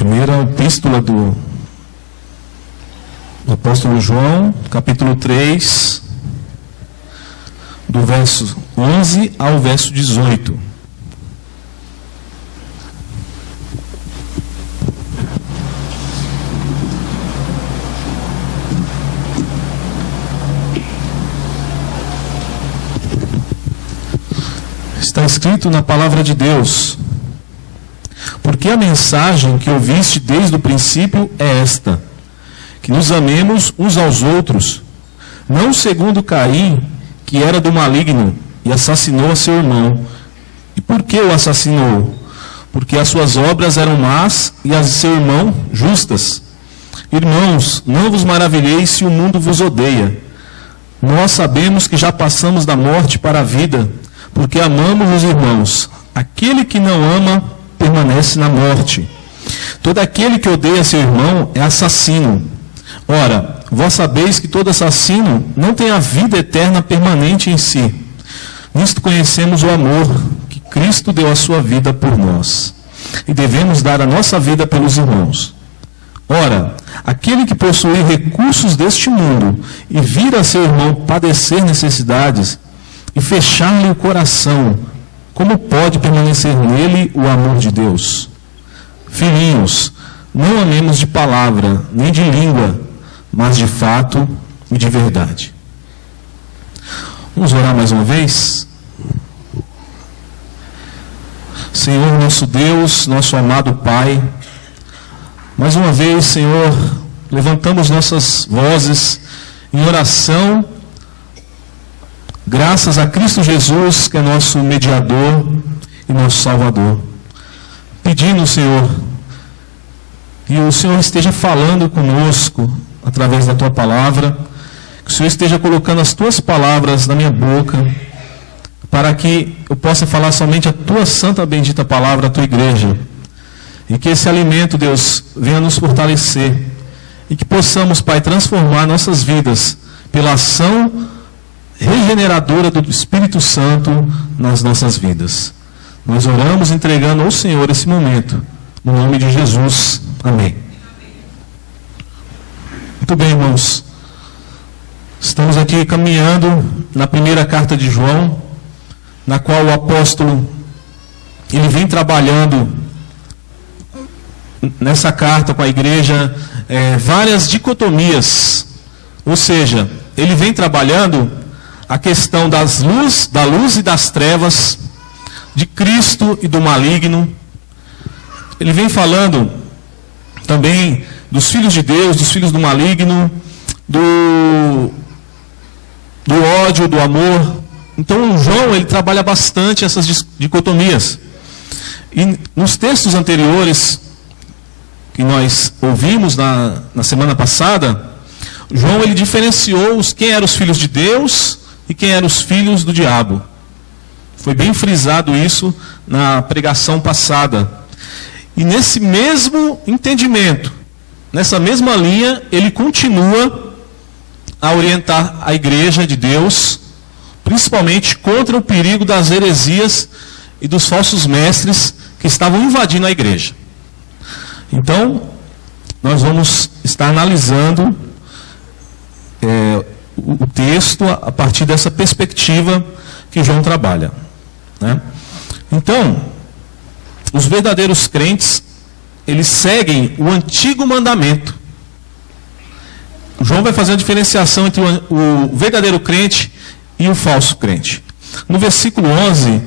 Primeira epístola do apóstolo João, capítulo 3, do verso 11 ao verso 18. Está escrito na palavra de Deus: porque a mensagem que ouviste desde o princípio é esta, que nos amemos uns aos outros, não segundo Caim, que era do maligno e assassinou a seu irmão. E por que o assassinou? Porque as suas obras eram más e as de seu irmão justas. Irmãos, não vos maravilheis se o mundo vos odeia. Nós sabemos que já passamos da morte para a vida, porque amamos os irmãos. Aquele que não ama permanece na morte. Todo aquele que odeia seu irmão é assassino. Ora, vós sabeis que todo assassino não tem a vida eterna permanente em si. Nisto conhecemos o amor, que Cristo deu a sua vida por nós. E devemos dar a nossa vida pelos irmãos. Ora, aquele que possui recursos deste mundo e vir a seu irmão padecer necessidades e fechar-lhe o coração, como pode permanecer nele o amor de Deus? Filhinhos, não amemos de palavra, nem de língua, mas de fato e de verdade. Vamos orar mais uma vez? Senhor nosso Deus, nosso amado Pai, mais uma vez, Senhor, levantamos nossas vozes em oração, graças a Cristo Jesus, que é nosso mediador e nosso Salvador. Pedindo, Senhor, que o Senhor esteja falando conosco através da Tua palavra, que o Senhor esteja colocando as Tuas palavras na minha boca, para que eu possa falar somente a Tua santa bendita palavra à Tua igreja, e que esse alimento, Deus, venha nos fortalecer, e que possamos, Pai, transformar nossas vidas pela ação regeneradora do Espírito Santo nas nossas vidas. Nós oramos entregando ao Senhor esse momento, no nome de Jesus. Amém. Muito bem, irmãos. Estamos aqui caminhando na primeira carta de João, na qual o apóstolo ele vem trabalhando nessa carta com a igreja várias dicotomias, ou seja, ele vem trabalhando a questão da luz e das trevas, de Cristo e do maligno. Ele vem falando também dos filhos de Deus, dos filhos do maligno, do ódio, do amor. Então, João, ele trabalha bastante essas dicotomias. E nos textos anteriores, que nós ouvimos na semana passada, João, ele diferenciou quem eram os filhos de Deus e quem eram os filhos do diabo. Foi bem frisado isso na pregação passada. E nesse mesmo entendimento, nessa mesma linha, ele continua a orientar a igreja de Deus, principalmente contra o perigo das heresias e dos falsos mestres que estavam invadindo a igreja. Então, nós vamos estar analisando o texto a partir dessa perspectiva que João trabalha, né? Então, os verdadeiros crentes, eles seguem o antigo mandamento. João vai fazer a diferenciação entre o verdadeiro crente e o falso crente. No versículo 11,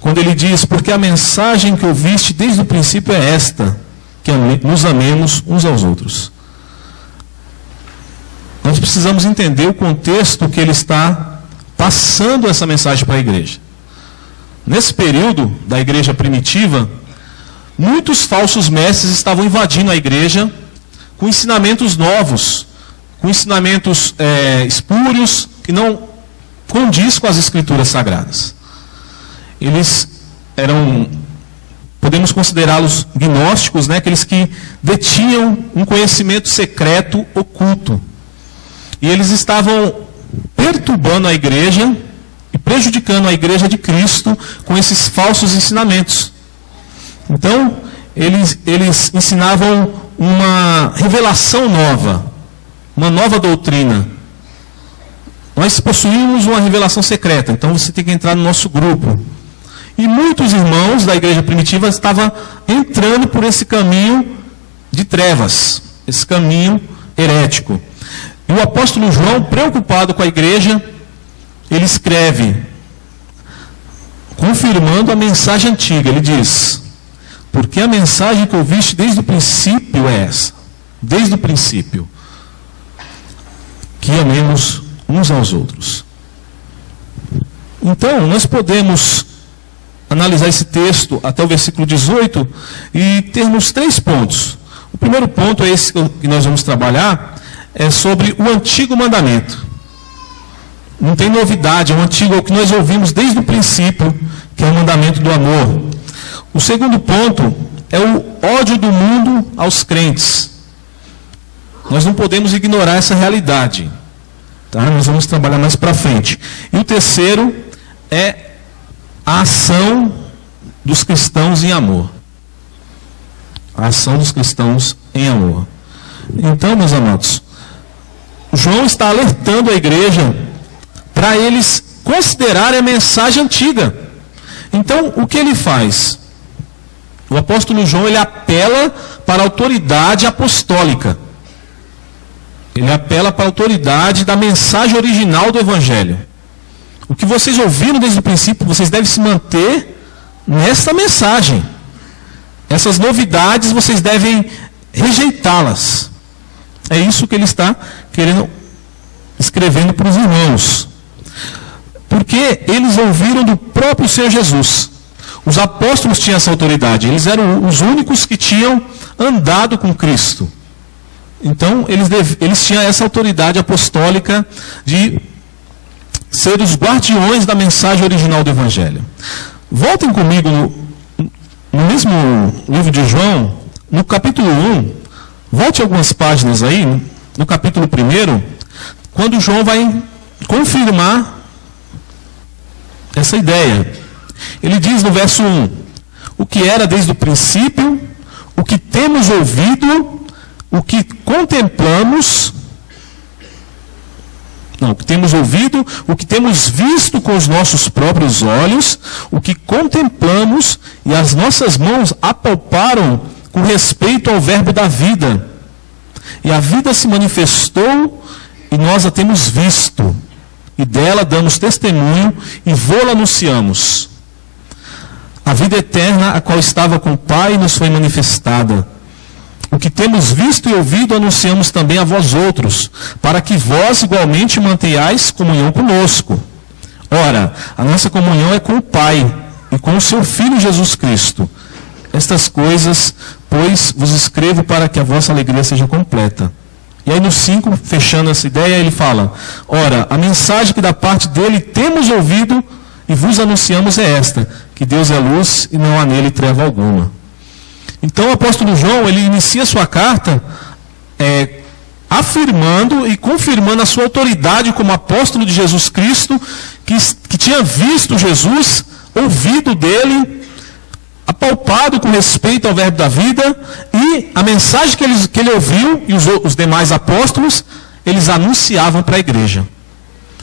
quando ele diz: porque a mensagem que ouviste desde o princípio é esta, que nos amemos uns aos outros. Nós precisamos entender o contexto que ele está passando essa mensagem para a igreja. Nesse período da igreja primitiva, muitos falsos mestres estavam invadindo a igreja com ensinamentos novos, com ensinamentos espúrios, que não condiz com as escrituras sagradas. Eles eram, podemos considerá-los gnósticos, né? Aqueles que detinham um conhecimento secreto, oculto. E eles estavam perturbando a igreja e prejudicando a igreja de Cristo com esses falsos ensinamentos. Então, eles ensinavam uma revelação nova, uma nova doutrina. Nós possuímos uma revelação secreta, então você tem que entrar no nosso grupo. E muitos irmãos da igreja primitiva estavam entrando por esse caminho de trevas, esse caminho herético. E o apóstolo João, preocupado com a igreja, ele escreve, confirmando a mensagem antiga. Ele diz: porque a mensagem que ouviste desde o princípio é essa, desde o princípio, que amemos uns aos outros. Então, nós podemos analisar esse texto até o versículo 18 e termos 3 pontos. O primeiro ponto é esse que nós vamos trabalhar, é sobre o antigo mandamento. Não tem novidade, é o antigo, é o que nós ouvimos desde o princípio, que é o mandamento do amor. O segundo ponto é o ódio do mundo aos crentes. Nós não podemos ignorar essa realidade. Tá? Nós vamos trabalhar mais para frente. E o terceiro é a ação dos cristãos em amor. A ação dos cristãos em amor. Então, meus amados, João está alertando a igreja para eles considerarem a mensagem antiga. Então, o que ele faz? O apóstolo João, ele apela para a autoridade apostólica. Ele apela para a autoridade da mensagem original do Evangelho. O que vocês ouviram desde o princípio, vocês devem se manter nessa mensagem. Essas novidades, vocês devem rejeitá-las. É isso que ele está escrevendo para os irmãos. Porque eles ouviram do próprio Senhor Jesus. Os apóstolos tinham essa autoridade. Eles eram os únicos que tinham andado com Cristo. Então, eles tinham essa autoridade apostólica de ser os guardiões da mensagem original do Evangelho. Voltem comigo no mesmo livro de João, no capítulo 1, volte algumas páginas aí, no capítulo 1, quando João vai confirmar essa ideia. Ele diz no verso 1, o que era desde o princípio, o que temos ouvido, o que contemplamos, o que temos ouvido, o que temos visto com os nossos próprios olhos, o que contemplamos e as nossas mãos apalparam com respeito ao verbo da vida. E a vida se manifestou e nós a temos visto, e dela damos testemunho e vô-la anunciamos. A vida eterna, a qual estava com o Pai, nos foi manifestada. O que temos visto e ouvido anunciamos também a vós outros, para que vós igualmente mantenhais comunhão conosco. Ora, a nossa comunhão é com o Pai e com o seu Filho Jesus Cristo. Estas coisas, pois, vos escrevo para que a vossa alegria seja completa. E aí no 5, fechando essa ideia, ele fala: ora, a mensagem que da parte dele temos ouvido e vos anunciamos é esta, que Deus é luz e não há nele treva alguma. Então o apóstolo João, ele inicia sua carta afirmando e confirmando a sua autoridade como apóstolo de Jesus Cristo, que tinha visto Jesus, ouvido dele, apalpado com respeito ao verbo da vida, e a mensagem que ele ouviu, e os demais apóstolos, eles anunciavam para a igreja.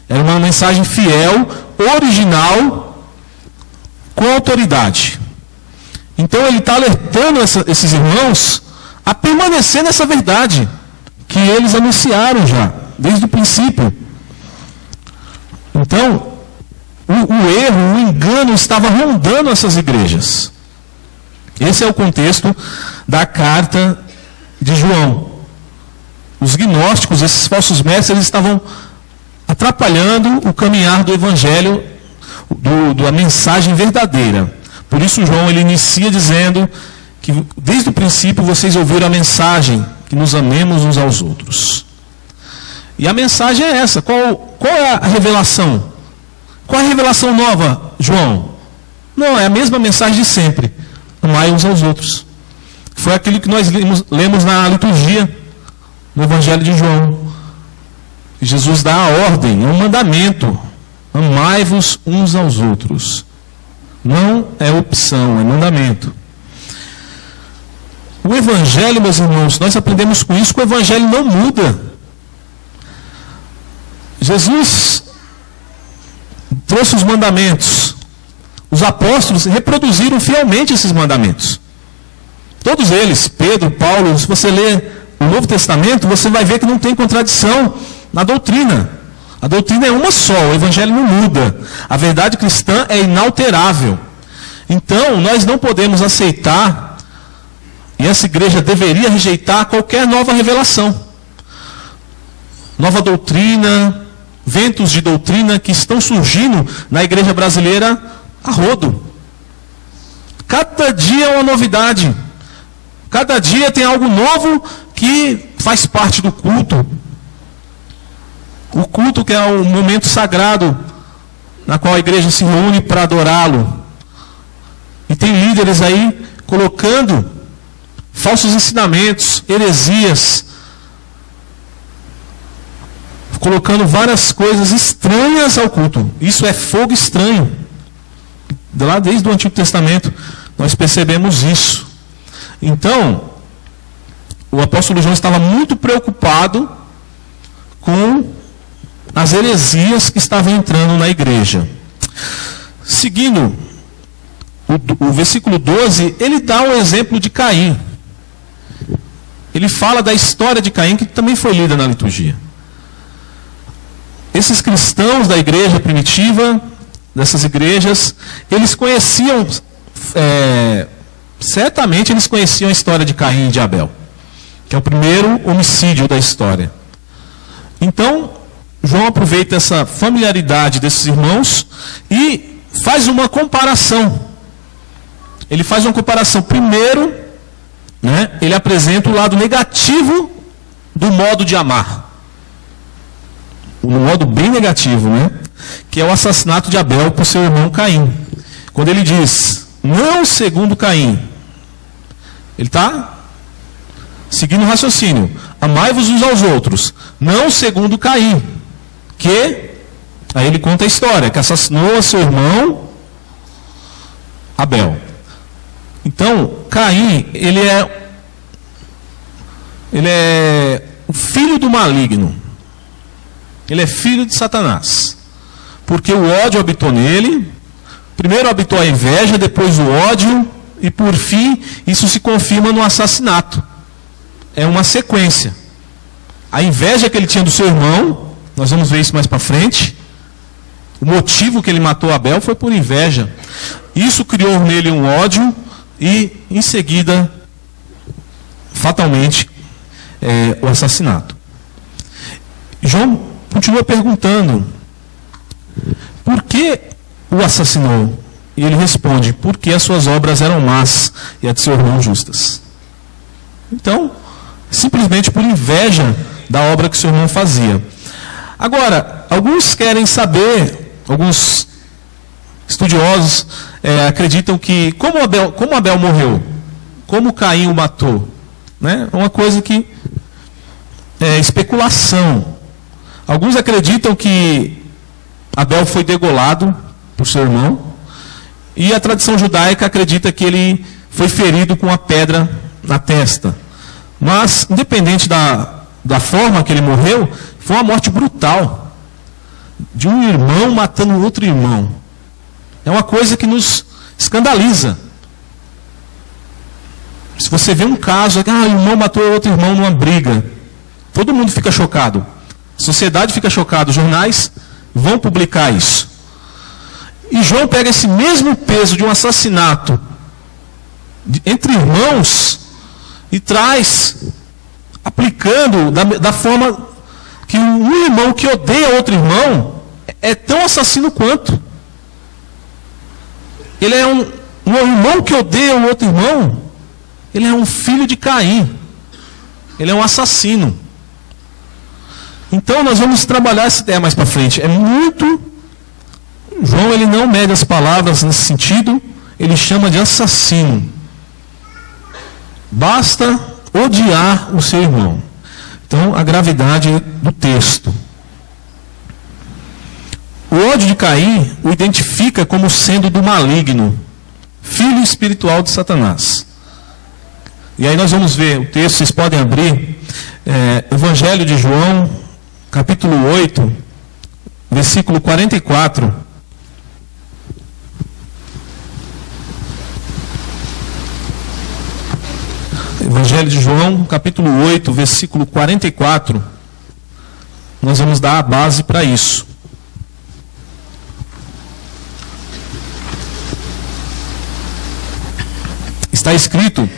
Era uma mensagem fiel, original, com autoridade. Então ele está alertando esses irmãos a permanecer nessa verdade que eles anunciaram já, desde o princípio. Então, o erro, o engano estava rondando essas igrejas. Esse é o contexto da carta de João. Os gnósticos, esses falsos mestres, eles estavam atrapalhando o caminhar do evangelho, da mensagem verdadeira. Por isso João, ele inicia dizendo que desde o princípio vocês ouviram a mensagem, que nos amemos uns aos outros. E a mensagem é essa. Qual é a revelação? Qual é a revelação nova, João? Não, é a mesma mensagem de sempre. Amai uns aos outros. Foi aquilo que nós lemos na liturgia, no Evangelho de João. Jesus dá a ordem, é um mandamento. Amai-vos uns aos outros. Não é opção, é mandamento. O Evangelho, meus irmãos, nós aprendemos com isso que o Evangelho não muda. Jesus trouxe os mandamentos. Os apóstolos reproduziram fielmente esses mandamentos. Todos eles, Pedro, Paulo, se você ler o Novo Testamento, você vai ver que não tem contradição na doutrina. A doutrina é uma só, o Evangelho não muda. A verdade cristã é inalterável. Então, nós não podemos aceitar, e essa igreja deveria rejeitar qualquer nova revelação. Nova doutrina, ventos de doutrina que estão surgindo na igreja brasileira a rodo. Cada dia é uma novidade. Cada dia tem algo novo que faz parte do culto. O culto que é o momento sagrado na qual a igreja se reúne para adorá-lo. E tem líderes aí colocando falsos ensinamentos, heresias, colocando várias coisas estranhas ao culto. Isso é fogo estranho. Lá desde o Antigo Testamento nós percebemos isso. Então, o apóstolo João estava muito preocupado com as heresias que estavam entrando na igreja. Seguindo o versículo 12, ele dá um exemplo de Caim. Ele fala da história de Caim, que também foi lida na liturgia. Esses cristãos da igreja primitiva, dessas igrejas, eles conheciam, certamente eles conheciam a história de Caim e de Abel, que é o primeiro homicídio da história. Então, João aproveita essa familiaridade desses irmãos e faz uma comparação. Ele faz uma comparação. Primeiro, ele apresenta o lado negativo do modo de amar. Um modo bem negativo, que é o assassinato de Abel por seu irmão Caim. Quando ele diz, não segundo Caim, ele está seguindo o raciocínio. Amai-vos uns aos outros, não segundo Caim, que, aí ele conta a história, que assassinou seu irmão Abel. Então, Caim, ele é o filho do maligno. Ele é filho de Satanás. Porque o ódio habitou nele. Primeiro habitou a inveja, depois o ódio. E por fim, isso se confirma no assassinato. É uma sequência. A inveja que ele tinha do seu irmão, nós vamos ver isso mais para frente. O motivo que ele matou Abel foi por inveja. Isso criou nele um ódio. E, em seguida, fatalmente, o assassinato. João continua perguntando, por que o assassinou? E ele responde, porque as suas obras eram más e a de seu irmão justas. Então, simplesmente por inveja da obra que seu irmão fazia. Agora, alguns querem saber, alguns estudiosos acreditam que, como Abel morreu, como Caim o matou, é uma coisa que é especulação. Alguns acreditam que Abel foi degolado por seu irmão, e a tradição judaica acredita que ele foi ferido com uma pedra na testa. Mas, independente da forma que ele morreu, foi uma morte brutal, de um irmão matando outro irmão. É uma coisa que nos escandaliza. Se você vê um caso, o irmão matou outro irmão numa briga, todo mundo fica chocado. A sociedade fica chocada, os jornais vão publicar isso. E João pega esse mesmo peso de um assassinato entre irmãos e traz, aplicando da forma que um irmão que odeia outro irmão é tão assassino quanto. Ele é um irmão que odeia o outro irmão, ele é um filho de Caim. Ele é um assassino. Então nós vamos trabalhar essa ideia mais para frente. João, ele não mede as palavras nesse sentido, ele chama de assassino. Basta odiar o seu irmão. Então, a gravidade do texto. O ódio de Caim o identifica como sendo do maligno, filho espiritual de Satanás. E aí nós vamos ver o texto, vocês podem abrir, Evangelho de João, capítulo 8, versículo 44. Evangelho de João, capítulo 8, versículo 44. Nós vamos dar a base para isso. Está escrito,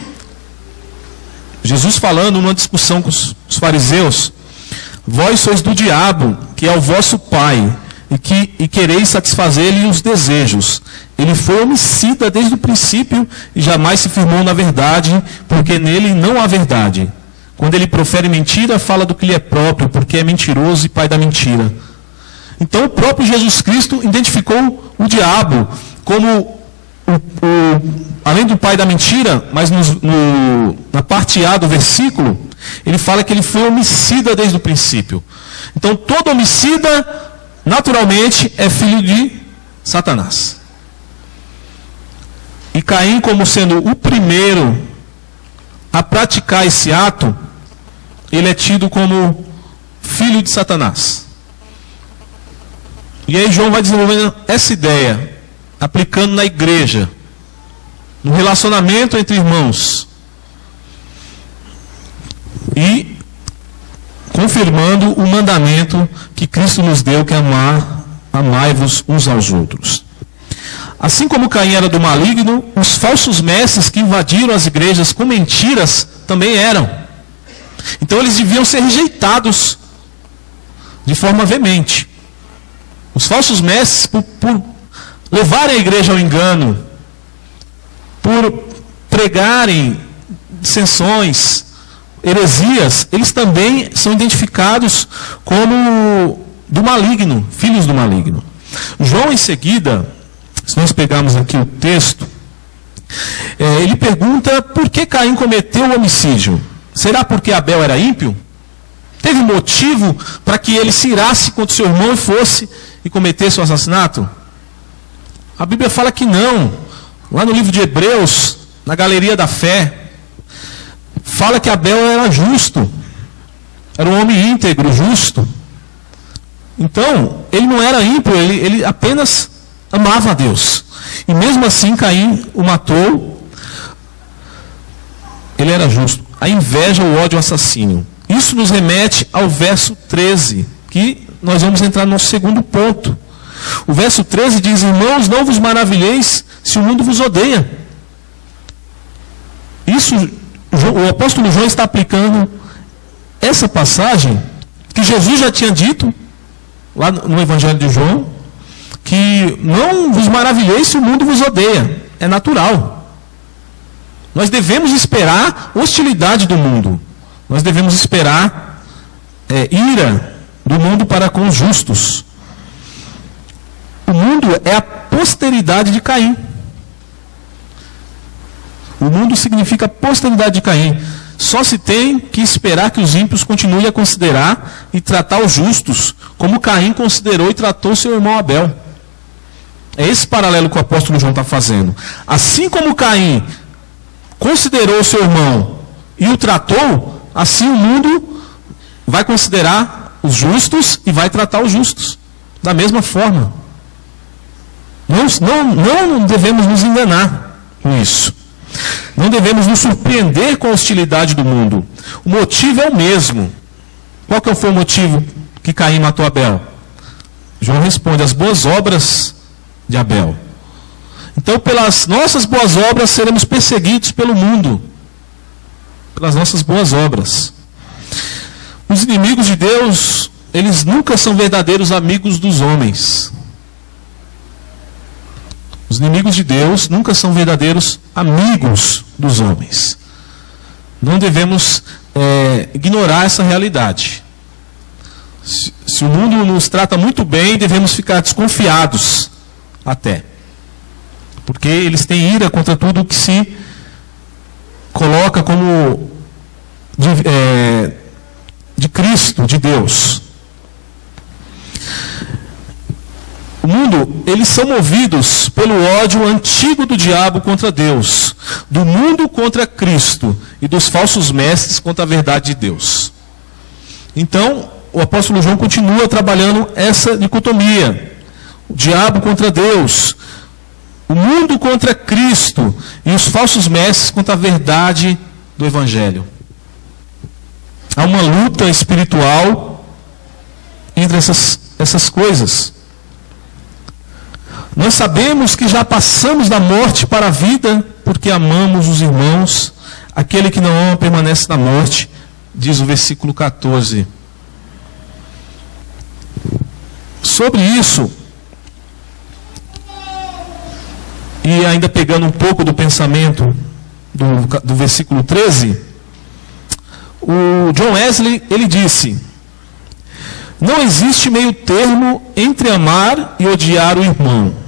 Jesus falando numa discussão com os fariseus: vós sois do diabo, que é o vosso pai, e quereis satisfazer-lhe os desejos. Ele foi homicida desde o princípio e jamais se firmou na verdade, porque nele não há verdade. Quando ele profere mentira, fala do que lhe é próprio, porque é mentiroso e pai da mentira. Então o próprio Jesus Cristo identificou o diabo como além do pai da mentira, mas na parte A do versículo, ele fala que ele foi homicida desde o princípio. Então todo homicida, naturalmente, é filho de Satanás. E Caim, como sendo o primeiro a praticar esse ato, ele é tido como filho de Satanás. E aí João vai desenvolvendo essa ideia, aplicando na igreja, no relacionamento entre irmãos, e confirmando o mandamento que Cristo nos deu, que é amai-vos uns aos outros. Assim como Caim era do maligno, os falsos mestres que invadiram as igrejas com mentiras também eram. Então eles deviam ser rejeitados de forma veemente. Os falsos mestres, por levarem a igreja ao engano, por pregarem dissensões, heresias, eles também são identificados como do maligno, filhos do maligno. João, em seguida, se nós pegarmos aqui o texto, ele pergunta por que Caim cometeu o homicídio. Será porque Abel era ímpio? Teve motivo para que ele se irasse contra o seu irmão e fosse e cometesse o assassinato? A Bíblia fala que não. Lá no livro de Hebreus, na galeria da fé, fala que Abel era justo, era um homem íntegro, justo. Então, ele não era ímpio, ele apenas amava a Deus. E mesmo assim, Caim o matou. Ele era justo. A inveja, o ódio, o assassínio. Isso nos remete ao verso 13, que nós vamos entrar no nosso segundo ponto. O verso 13 diz: irmãos, não vos maravilheis se o mundo vos odeia. Isso, o apóstolo João está aplicando essa passagem que Jesus já tinha dito lá no Evangelho de João, que não vos maravilheis se o mundo vos odeia. É natural. Nós devemos esperar hostilidade do mundo. Nós devemos esperar ira do mundo para com os justos. O mundo é a posteridade de Caim. O mundo significa posteridade de Caim. Só se tem que esperar que os ímpios continuem a considerar e tratar os justos como Caim considerou e tratou seu irmão Abel. É esse paralelo que o apóstolo João está fazendo. Assim como Caim considerou seu irmão e o tratou, assim o mundo vai considerar os justos e vai tratar os justos da mesma forma. Não devemos nos enganar com isso. Não devemos nos surpreender com a hostilidade do mundo. O motivo é o mesmo. Qual que foi o motivo que Caim matou Abel? João responde: as boas obras de Abel. Então, pelas nossas boas obras, seremos perseguidos pelo mundo. Pelas nossas boas obras. Os inimigos de Deus, eles nunca são verdadeiros amigos dos homens. Os inimigos de Deus nunca são verdadeiros amigos dos homens. Não devemos ignorar essa realidade. Se o mundo nos trata muito bem, devemos ficar desconfiados até. Porque eles têm ira contra tudo que se coloca como de Cristo, de Deus. O mundo, eles são movidos pelo ódio antigo do diabo contra Deus, do mundo contra Cristo e dos falsos mestres contra a verdade de Deus. Então, o apóstolo João continua trabalhando essa dicotomia. O diabo contra Deus, o mundo contra Cristo e os falsos mestres contra a verdade do Evangelho. Há uma luta espiritual entre essas coisas. Nós sabemos que já passamos da morte para a vida, porque amamos os irmãos. Aquele que não ama permanece na morte, diz o versículo 14. Sobre isso, e ainda pegando um pouco do pensamento do versículo 13, o John Wesley, ele disse: não existe meio termo entre amar e odiar o irmão.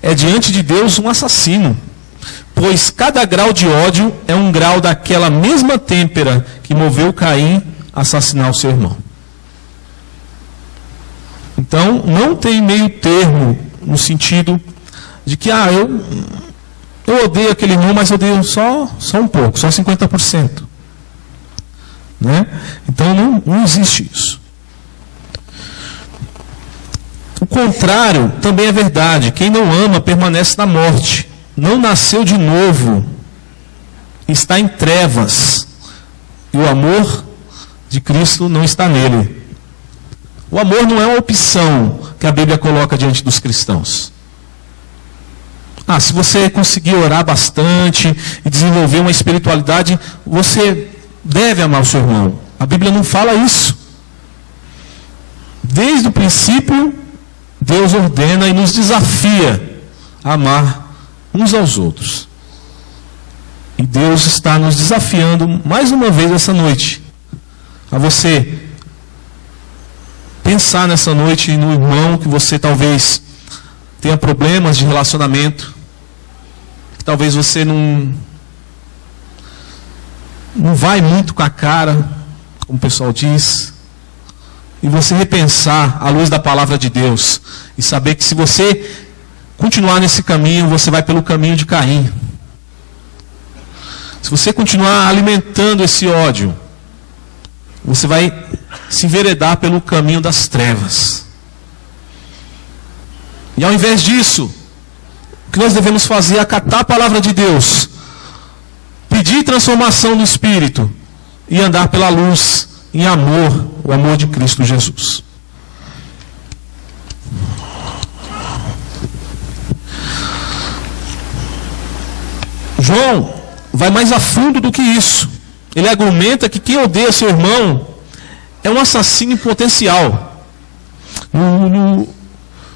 É diante de Deus um assassino, pois cada grau de ódio é um grau daquela mesma têmpera que moveu Caim a assassinar o seu irmão. Então, não tem meio termo no sentido de que, eu odeio aquele irmão, mas eu odeio só um pouco, só 50%. Né? Então, não existe isso. O contrário também é verdade. Quem não ama permanece na morte. Não nasceu de novo. Está em trevas. E o amor de Cristo não está nele. O amor não é uma opção que a Bíblia coloca diante dos cristãos. Se você conseguir orar bastante e desenvolver uma espiritualidade, você deve amar o seu irmão. A Bíblia não fala isso. Desde o princípio, Deus ordena e nos desafia a amar uns aos outros. E Deus está nos desafiando mais uma vez essa noite a você pensar nessa noite no irmão que você talvez tenha problemas de relacionamento, que talvez você não vai muito com a cara, como o pessoal diz. E você repensar à luz da palavra de Deus e saber que se você continuar nesse caminho, você vai pelo caminho de Caim. Se você continuar alimentando esse ódio, você vai se enveredar pelo caminho das trevas. E ao invés disso, o que nós devemos fazer é acatar a palavra de Deus, pedir transformação no Espírito e andar pela luz, em amor, o amor de Cristo Jesus. João vai mais a fundo do que isso. Ele argumenta que quem odeia seu irmão é um assassino em potencial.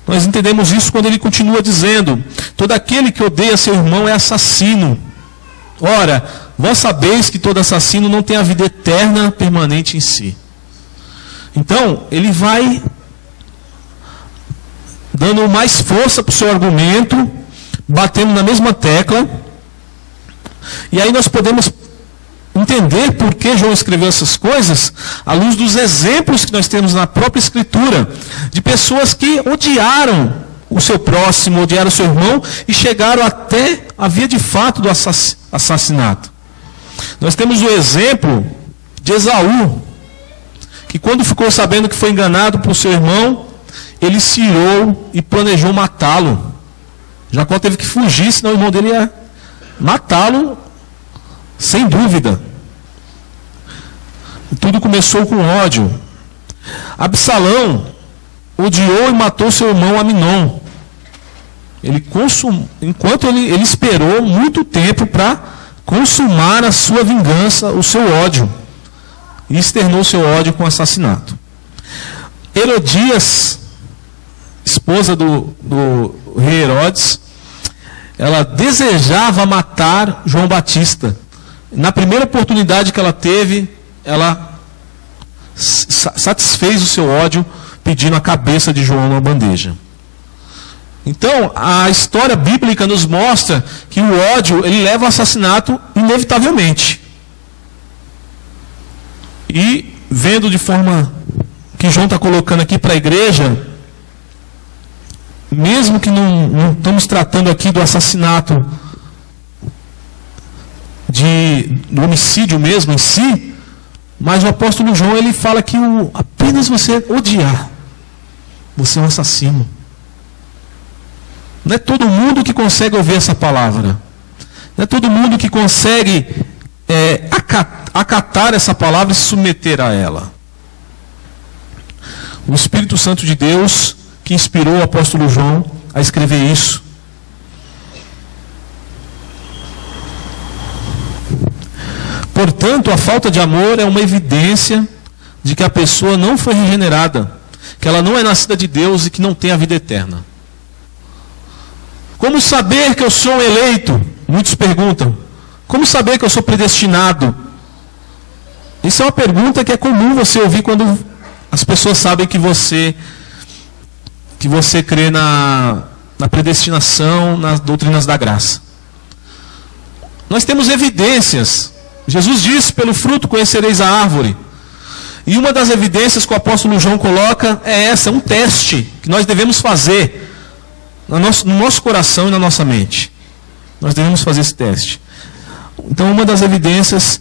Nós entendemos isso quando ele continua dizendo: todo aquele que odeia seu irmão é assassino. Ora, vós sabeis que todo assassino não tem a vida eterna permanente em si. Então, ele vai dando mais força para o seu argumento, batendo na mesma tecla. E aí nós podemos entender por que João escreveu essas coisas à luz dos exemplos que nós temos na própria Escritura, de pessoas que odiaram o seu próximo, odiaram o seu irmão e chegaram até a via de fato do assassinato. Nós temos o exemplo de Esaú, que quando ficou sabendo que foi enganado por seu irmão, ele se irou e planejou matá-lo. Jacó teve que fugir, senão o irmão dele ia matá-lo, sem dúvida. Tudo começou com ódio. Absalão odiou e matou seu irmão Aminon. Enquanto ele esperou muito tempo para consumar a sua vingança, o seu ódio, e externou seu ódio com assassinato. Herodias, esposa do rei Herodes, ela desejava matar João Batista. Na primeira oportunidade que ela teve, ela satisfez o seu ódio pedindo a cabeça de João numa bandeja. Então, a história bíblica nos mostra que o ódio, ele leva ao assassinato inevitavelmente. E, vendo de forma que João está colocando aqui para a igreja, mesmo que não estamos tratando aqui do assassinato, do homicídio mesmo em si, mas o apóstolo João ele fala que apenas você odiar, você é um assassino. Não é todo mundo que consegue ouvir essa palavra. Não é todo mundo que consegue acatar essa palavra e se submeter a ela. O Espírito Santo de Deus que inspirou o apóstolo João a escrever isso. Portanto, a falta de amor é uma evidência de que a pessoa não foi regenerada, que ela não é nascida de Deus e que não tem a vida eterna. Como saber que eu sou um eleito? Muitos perguntam. Como saber que eu sou predestinado? Isso é uma pergunta que é comum você ouvir quando as pessoas sabem que você crê na predestinação, nas doutrinas da graça. Nós temos evidências. Jesus disse, pelo fruto conhecereis a árvore. E uma das evidências que o apóstolo João coloca é essa, um teste que nós devemos fazer no nosso coração e na nossa mente. Nós devemos fazer esse teste. Então, uma das evidências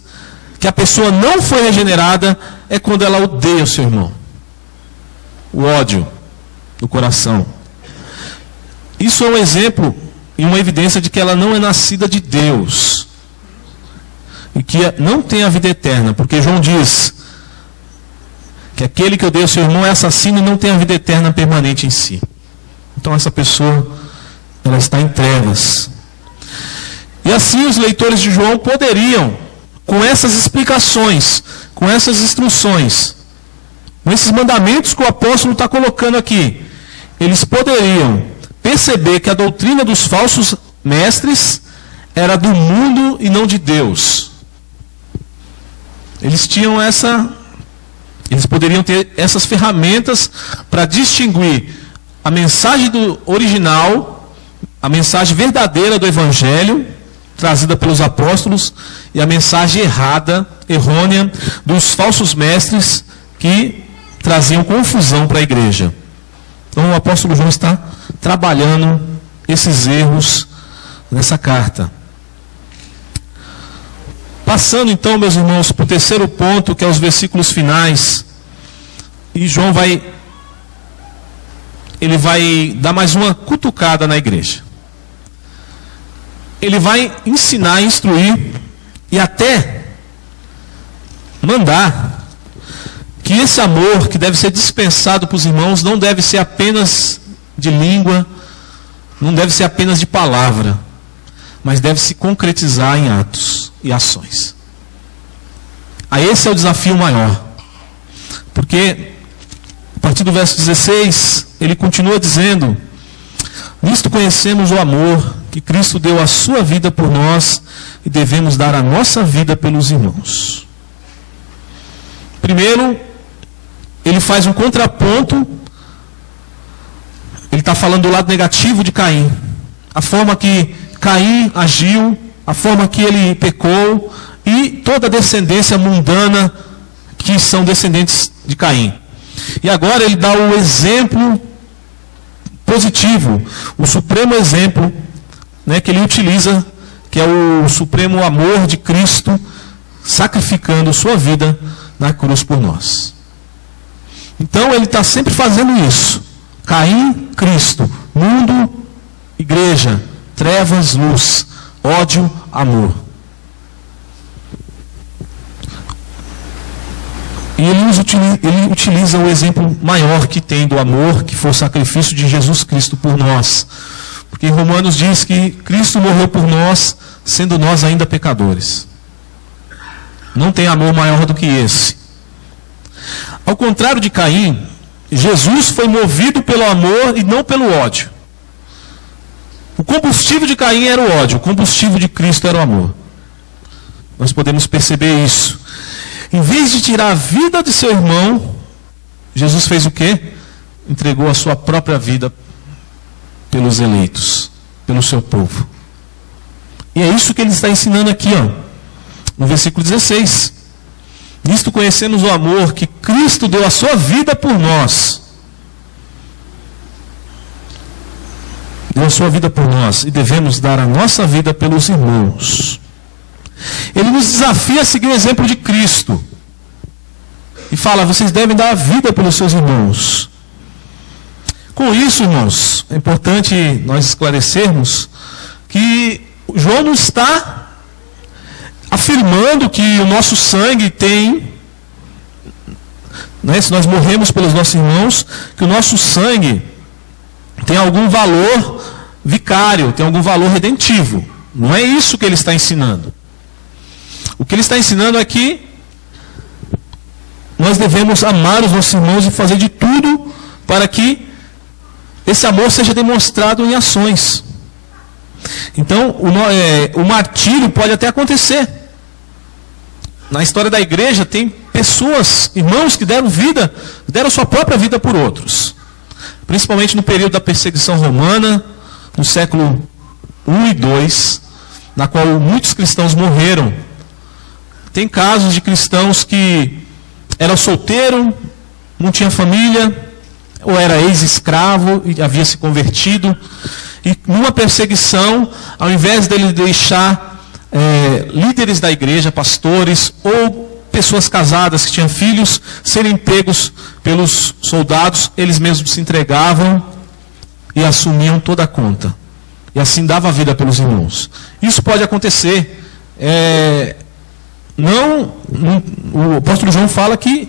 que a pessoa não foi regenerada é quando ela odeia o seu irmão. O ódio no coração. Isso é um exemplo e uma evidência de que ela não é nascida de Deus. E que não tem a vida eterna. Porque João diz que aquele que odeia o seu irmão é assassino e não tem a vida eterna permanente em si. Então essa pessoa, ela está em trevas. E assim os leitores de João poderiam, com essas explicações, com essas instruções, com esses mandamentos que o apóstolo está colocando aqui, eles poderiam perceber que a doutrina dos falsos mestres era do mundo e não de Deus. Eles poderiam ter essas ferramentas para distinguir a mensagem do original, a mensagem verdadeira do Evangelho, trazida pelos apóstolos, e a mensagem errônea, dos falsos mestres que traziam confusão para a igreja. Então o apóstolo João está trabalhando esses erros nessa carta. Passando então, meus irmãos, para o terceiro ponto, que é os versículos finais, e João vai dar mais uma cutucada na igreja. Ele vai ensinar, instruir e até mandar que esse amor que deve ser dispensado para os irmãos não deve ser apenas de língua, não deve ser apenas de palavra, mas deve se concretizar em atos e ações. Esse é o desafio maior. Porque, a partir do verso 16, ele continua dizendo: nisto conhecemos o amor, que Cristo deu a sua vida por nós, e devemos dar a nossa vida pelos irmãos. Primeiro, ele faz um contraponto. Ele está falando do lado negativo de Caim. A forma que Caim agiu, a forma que ele pecou, e toda a descendência mundana que são descendentes de Caim. E agora ele dá o exemplo positivo, o supremo exemplo, que ele utiliza, que é o supremo amor de Cristo, sacrificando sua vida na cruz por nós. Então ele está sempre fazendo isso. Caim, Cristo. Mundo, igreja. Trevas, luz. Ódio, amor. E ele utiliza o exemplo maior que tem do amor, que foi o sacrifício de Jesus Cristo por nós. Porque Romanos diz que Cristo morreu por nós, sendo nós ainda pecadores. Não tem amor maior do que esse. Ao contrário de Caim, Jesus foi movido pelo amor e não pelo ódio. O combustível de Caim era o ódio, o combustível de Cristo era o amor. Nós podemos perceber isso. Em vez de tirar a vida de seu irmão, Jesus fez o quê? Entregou a sua própria vida pelos eleitos, pelo seu povo. E é isso que ele está ensinando aqui, no versículo 16. Nisto conhecemos o amor, que Cristo deu a sua vida por nós. deu a sua vida por nós, e devemos dar a nossa vida pelos irmãos. Ele nos desafia a seguir o exemplo de Cristo. E fala, vocês devem dar a vida pelos seus irmãos. Com isso, irmãos, é importante nós esclarecermos que João não está afirmando que o nosso sangue tem, né, se nós morremos pelos nossos irmãos, que o nosso sangue tem algum valor vicário, tem algum valor redentivo. Não é isso que ele está ensinando. O que ele está ensinando é que nós devemos amar os nossos irmãos e fazer de tudo para que esse amor seja demonstrado em ações. Então, o martírio pode até acontecer. Na história da igreja tem pessoas, irmãos que deram vida, deram sua própria vida por outros. Principalmente no período da perseguição romana, no século I e II, na qual muitos cristãos morreram. Tem casos de cristãos que eram solteiros, não tinha família, ou era ex-escravo e havia se convertido. E numa perseguição, ao invés dele deixar líderes da igreja, pastores, ou pessoas casadas que tinham filhos, serem pegos pelos soldados, eles mesmos se entregavam e assumiam toda a conta. E assim dava a vida pelos irmãos. Isso pode acontecer. O apóstolo João fala que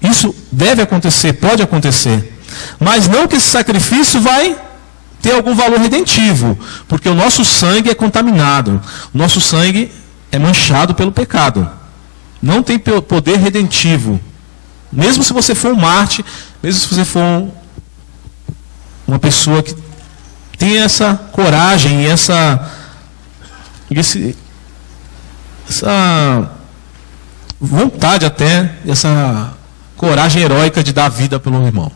isso deve acontecer, pode acontecer. Mas não que esse sacrifício vai ter algum valor redentivo, porque o nosso sangue é contaminado, o nosso sangue é manchado pelo pecado. Não tem poder redentivo. Mesmo se você for um mártir, mesmo se você for uma pessoa que tem essa coragem e essa vontade até, essa coragem heróica de dar vida pelo irmão.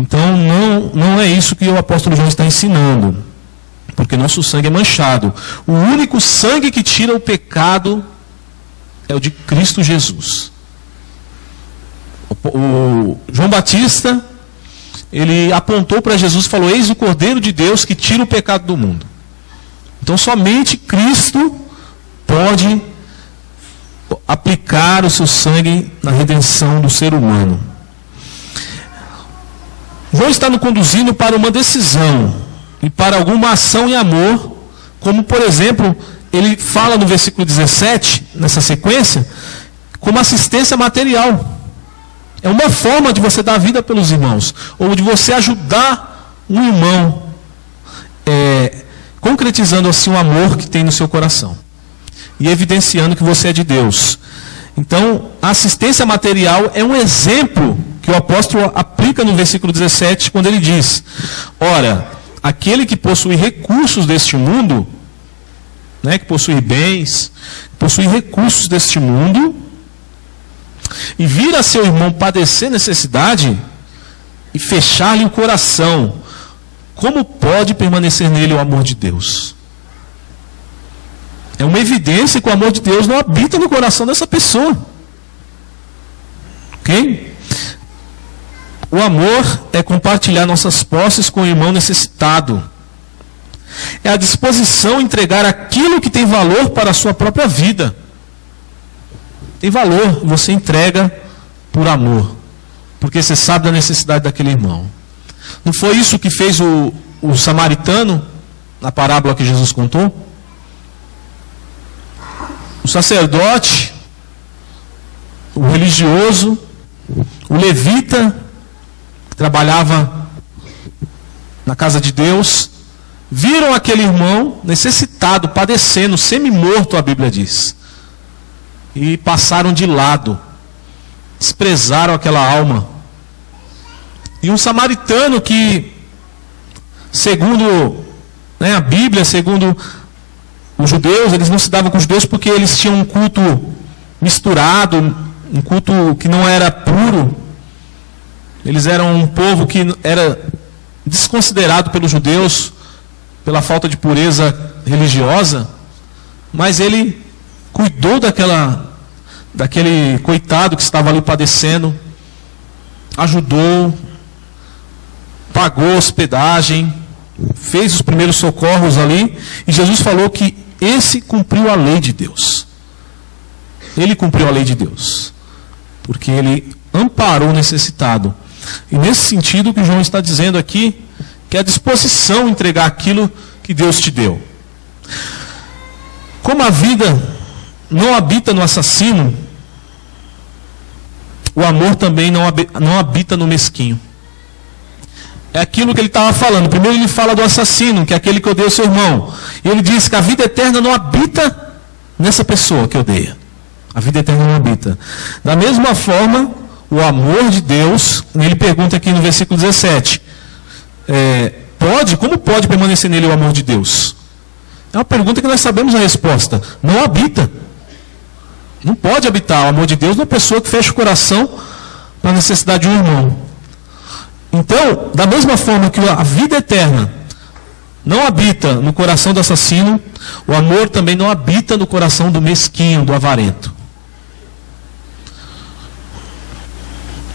Então não é isso que o apóstolo João está ensinando, porque nosso sangue é manchado. O único sangue que tira o pecado é o de Cristo Jesus. O João Batista, ele apontou para Jesus e falou: eis o Cordeiro de Deus que tira o pecado do mundo. Então somente Cristo pode aplicar o seu sangue na redenção do ser humano. João está nos conduzindo para uma decisão e para alguma ação em amor, como por exemplo, ele fala no versículo 17, nessa sequência, como assistência material. É uma forma de você dar vida pelos irmãos, ou de você ajudar um irmão, concretizando assim o amor que tem no seu coração, e evidenciando que você é de Deus. Então, a assistência material é um exemplo que o apóstolo aplica no versículo 17, quando ele diz: ora, aquele que possui recursos deste mundo, né, que possui bens, possui recursos deste mundo, e vir a seu irmão padecer necessidade e fechar-lhe o coração, como pode permanecer nele o amor de Deus? É uma evidência que o amor de Deus não habita no coração dessa pessoa. Ok? O amor é compartilhar nossas posses com o irmão necessitado. É a disposição a entregar aquilo que tem valor para a sua própria vida. Tem valor, você entrega por amor, porque você sabe da necessidade daquele irmão. Não foi isso que fez o samaritano na parábola que Jesus contou? O sacerdote, o religioso, o levita, que trabalhava na casa de Deus, viram aquele irmão necessitado, padecendo, semi-morto, a Bíblia diz, e passaram de lado, desprezaram aquela alma. E um samaritano que, segundo a Bíblia, segundo os judeus, eles não se davam com os judeus porque eles tinham um culto misturado, um culto que não era puro. Eles eram um povo que era desconsiderado pelos judeus pela falta de pureza religiosa, mas ele cuidou daquele coitado que estava ali padecendo, ajudou, pagou hospedagem, fez os primeiros socorros ali, e Jesus falou que esse cumpriu a lei de Deus. Ele cumpriu a lei de Deus, porque ele amparou o necessitado. E nesse sentido que João está dizendo aqui, que é a disposição a entregar aquilo que Deus te deu. Como a vida não habita no assassino, o amor também não habita no mesquinho. É aquilo que ele estava falando. Primeiro ele fala do assassino, que é aquele que odeia o seu irmão. E ele diz que a vida eterna não habita nessa pessoa que odeia. A vida eterna não habita. Da mesma forma, o amor de Deus, ele pergunta aqui no versículo 17, como pode permanecer nele o amor de Deus? É uma pergunta que nós sabemos a resposta. Não habita. Não pode habitar o amor de Deus numa pessoa que fecha o coração para a necessidade de um irmão. Então, da mesma forma que a vida eterna não habita no coração do assassino, o amor também não habita no coração do mesquinho, do avarento.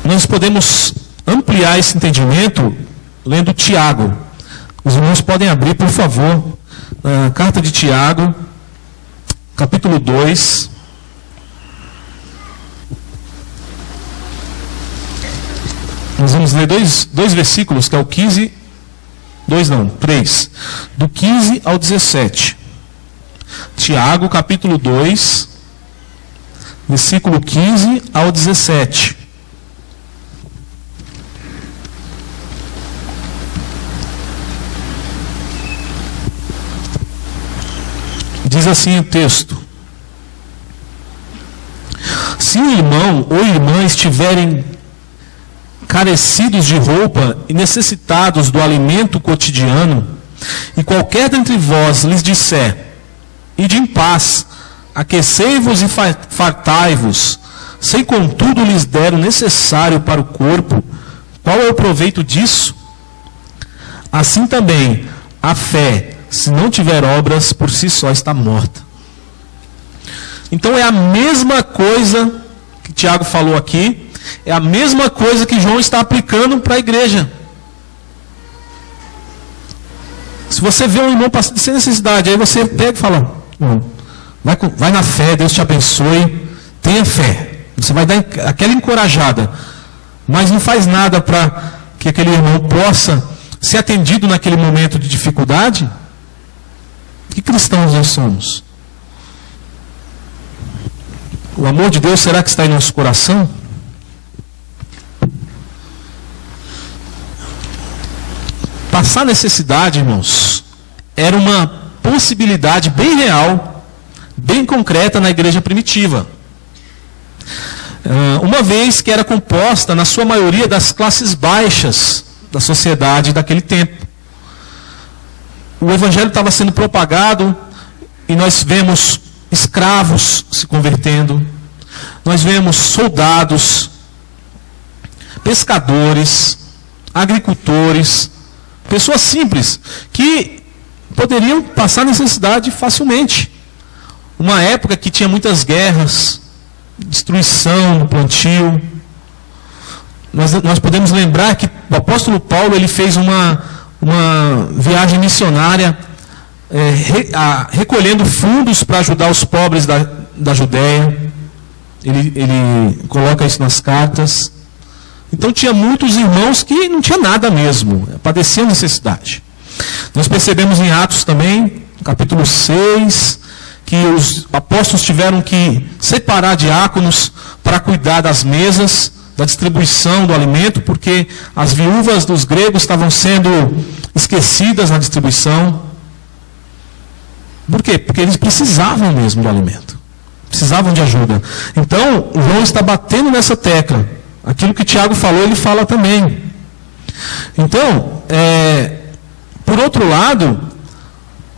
Nós podemos ampliar esse entendimento lendo Tiago. Os irmãos podem abrir, por favor, a carta de Tiago, capítulo 2. Nós vamos ler dois versículos, que é o 3, do 15 ao 17. Tiago, capítulo 2, versículo 15 ao 17. Diz assim o texto: se o irmão ou irmã estiverem carecidos de roupa e necessitados do alimento cotidiano, e qualquer dentre vós lhes disser: ide em paz, aquecei-vos e fartai-vos, sem contudo lhes der o necessário para o corpo, qual é o proveito disso? Assim também a fé, se não tiver obras, por si só está morta. Então é a mesma coisa que Tiago falou aqui, é a mesma coisa que João está aplicando para a igreja. Se você vê um irmão passando sem necessidade, aí você pega e fala: vai na fé, Deus te abençoe, tenha fé. Você vai dar aquela encorajada, mas não faz nada para que aquele irmão possa ser atendido naquele momento de dificuldade. Que cristãos nós somos? O amor de Deus, será que está em nosso coração? Passar necessidade, irmãos, era uma possibilidade bem real, bem concreta na igreja primitiva. Uma vez que era composta, na sua maioria, das classes baixas da sociedade daquele tempo. O evangelho estava sendo propagado e nós vemos escravos se convertendo, nós vemos soldados, pescadores, agricultores, pessoas simples que poderiam passar necessidade facilmente. Uma época que tinha muitas guerras, destruição no plantio. Nós podemos lembrar que o apóstolo Paulo ele fez uma viagem missionária, recolhendo fundos para ajudar os pobres da Judéia. Ele coloca isso nas cartas. Então tinha muitos irmãos que não tinha nada mesmo, padeciam necessidade. Nós percebemos em Atos também, capítulo 6, que os apóstolos tiveram que separar diáconos para cuidar das mesas, da distribuição do alimento, porque as viúvas dos gregos estavam sendo esquecidas na distribuição. Por quê? Porque eles precisavam mesmo do alimento, precisavam de ajuda. Então, João está batendo nessa tecla. Aquilo que Tiago falou, ele fala também. Então, por outro lado,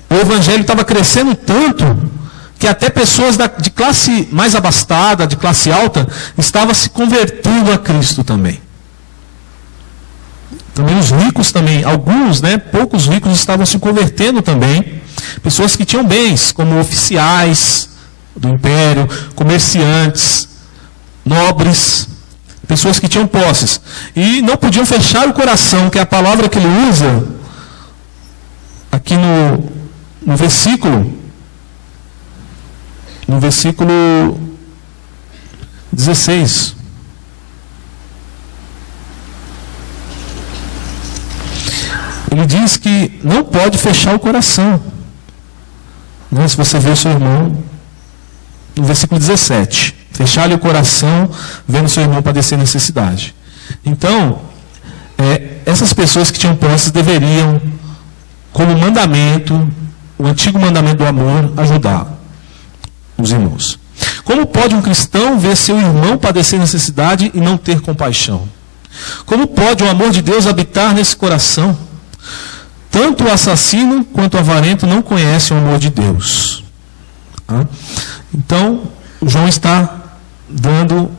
o evangelho estava crescendo tanto que até pessoas de classe mais abastada, de classe alta, estavam se convertendo a Cristo também. Também os ricos também, alguns, poucos ricos estavam se convertendo também. Pessoas que tinham bens, como oficiais do império, comerciantes, nobres, pessoas que tinham posses. E não podiam fechar o coração, que é a palavra que ele usa, aqui no versículo 16. Ele diz que não pode fechar o coração. Né? Se você vê o seu irmão, no versículo 17, fechar-lhe o coração, vendo seu irmão padecer necessidade. Então, essas pessoas que tinham posses deveriam, como mandamento, o antigo mandamento do amor, ajudar os irmãos. Como pode um cristão ver seu irmão padecer necessidade e não ter compaixão? Como pode o amor de Deus habitar nesse coração? Tanto o assassino quanto o avarento não conhecem o amor de Deus. Então, João está dando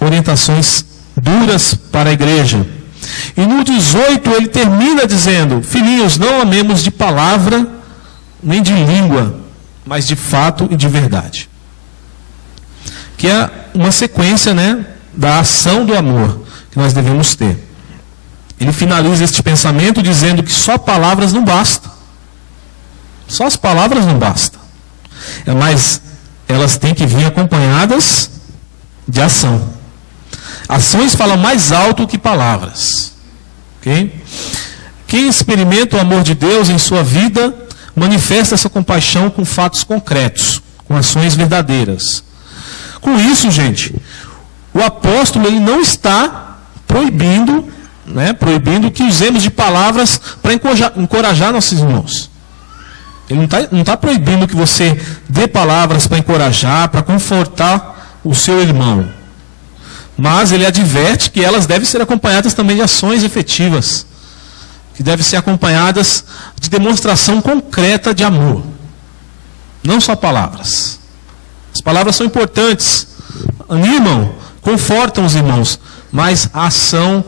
orientações duras para a igreja. E no 18 ele termina dizendo: filhinhos, não amemos de palavra nem de língua, mas de fato e de verdade. Que é uma sequência, né, da ação do amor que nós devemos ter. Ele finaliza este pensamento dizendo que só palavras não bastam. Só as palavras não bastam. Mas elas têm que vir acompanhadas de ação. Ações falam mais alto que palavras. Okay? Quem experimenta o amor de Deus em sua vida manifesta essa compaixão com fatos concretos, com ações verdadeiras. Com isso, gente, o apóstolo ele não está proibindo que usemos de palavras para encorajar nossos irmãos. Ele não está proibindo que você dê palavras para encorajar, para confortar o seu irmão. Mas ele adverte que elas devem ser acompanhadas também de ações efetivas, que devem ser acompanhadas de demonstração concreta de amor. Não só palavras. As palavras são importantes, animam, confortam os irmãos, mas a ação,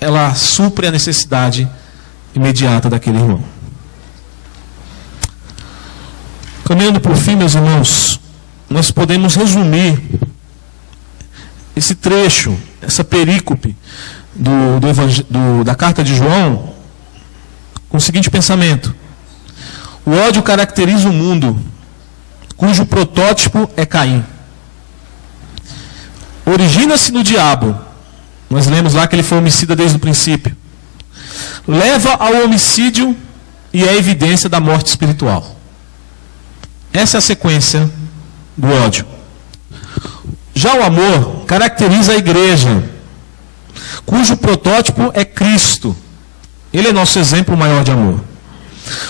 ela supre a necessidade imediata daquele irmão. Caminhando por fim, meus irmãos, nós podemos resumir esse trecho, essa perícope da carta de João, com o seguinte pensamento: o ódio caracteriza o mundo, cujo protótipo é Caim. Origina-se no diabo. Nós lemos lá que ele foi homicida desde o princípio. Leva ao homicídio e é evidência da morte espiritual. Essa é a sequência do ódio. Já o amor caracteriza a igreja, cujo protótipo é Cristo. Ele é nosso exemplo maior de amor.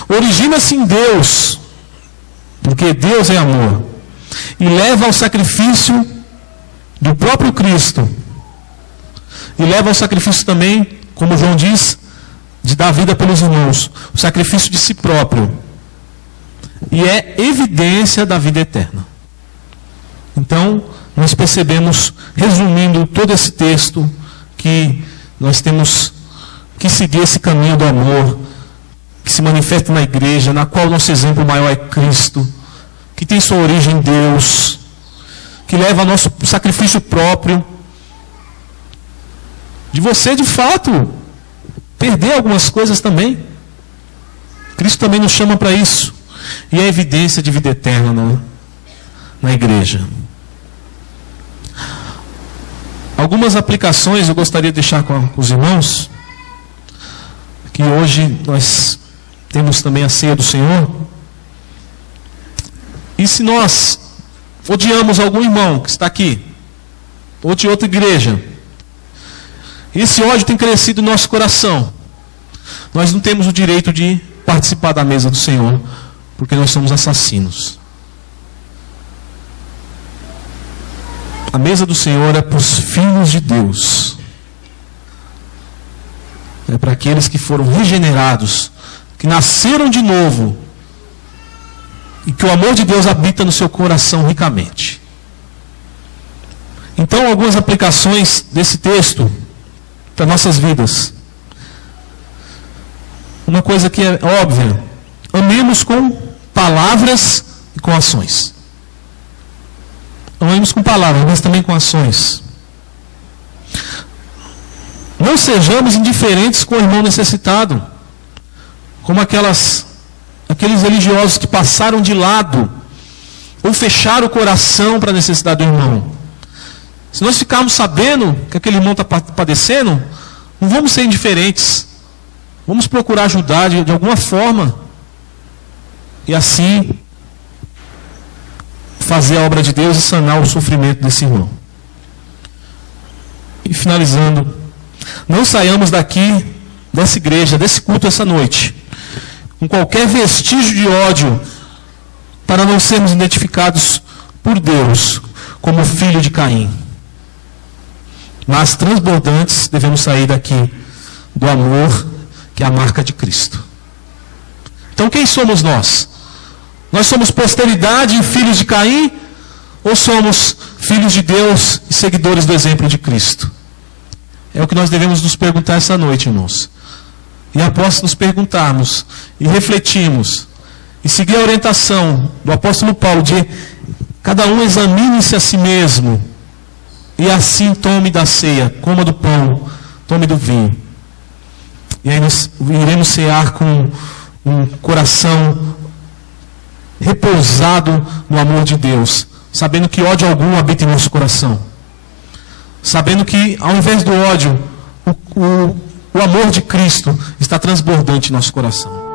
Origina-se em Deus, porque Deus é amor, e leva ao sacrifício do próprio Cristo. E leva ao sacrifício também, como João diz, de dar vida pelos irmãos, o sacrifício de si próprio. E é evidência da vida eterna. Então, nós percebemos, resumindo todo esse texto, que nós temos que seguir esse caminho do amor, que se manifesta na igreja, na qual o nosso exemplo maior é Cristo, que tem sua origem em Deus, que leva ao nosso sacrifício próprio, de você, de fato, perder algumas coisas também. Cristo também nos chama para isso. E é evidência de vida eterna na igreja. Algumas aplicações eu gostaria de deixar com os irmãos, que hoje nós temos também a ceia do Senhor. E se nós odiamos algum irmão que está aqui, ou de outra igreja, esse ódio tem crescido no nosso coração, nós não temos o direito de participar da mesa do Senhor, porque nós somos assassinos. A mesa do Senhor é para os filhos de Deus. É para aqueles que foram regenerados, que nasceram de novo, e que o amor de Deus habita no seu coração ricamente. Então, algumas aplicações desse texto para nossas vidas. Uma coisa que é óbvia: amemos com palavras e com ações. Amemos com palavras, mas também com ações. Não sejamos indiferentes com o irmão necessitado. como aqueles religiosos que passaram de lado ou fecharam o coração para a necessidade do irmão. Se nós ficarmos sabendo que aquele irmão está padecendo, não vamos ser indiferentes. Vamos procurar ajudar de alguma forma. E assim fazer a obra de Deus e sanar o sofrimento desse irmão. E finalizando, não saiamos daqui, dessa igreja, desse culto essa noite, com qualquer vestígio de ódio, para não sermos identificados por Deus como filho de Caim. Mas transbordantes devemos sair daqui do amor, que é a marca de Cristo. Então quem somos nós? Nós somos posteridade e filhos de Caim? Ou somos filhos de Deus e seguidores do exemplo de Cristo? É o que nós devemos nos perguntar essa noite, irmãos. E após nos perguntarmos e refletirmos e seguir a orientação do apóstolo Paulo de cada um examine-se a si mesmo e assim tome da ceia, coma do pão, tome do vinho. E aí nós iremos cear com um coração repousado no amor de Deus, sabendo que ódio algum habita em nosso coração, sabendo que ao invés do ódio, o amor de Cristo está transbordante em nosso coração.